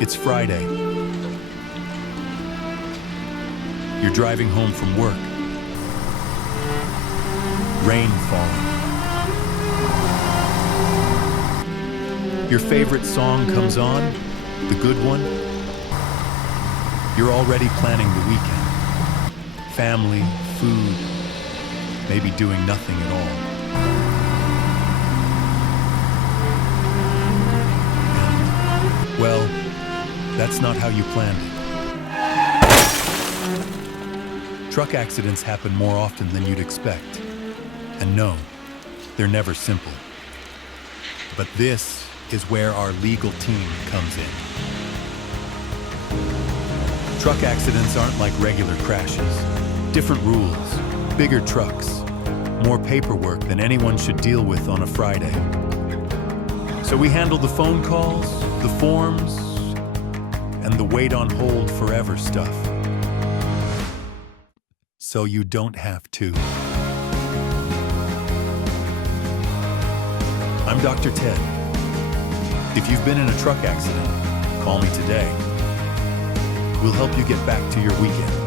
It's Friday. You're driving home from work. Rain falling. Your favorite song comes on, the good one. You're already planning the weekend. Family, food, maybe doing nothing at all. Well, that's not how you planned it. Truck accidents happen more often than you'd expect. And no, they're never simple. But this is where our legal team comes in. Truck accidents aren't like regular crashes. Different rules, bigger trucks, more paperwork than anyone should deal with on a Friday. So we handle the phone calls, the forms, and the wait on hold forever stuff. So you don't have to. I'm Dr. Ted. If you've been in a truck accident, call me today. We'll help you get back to your weekend.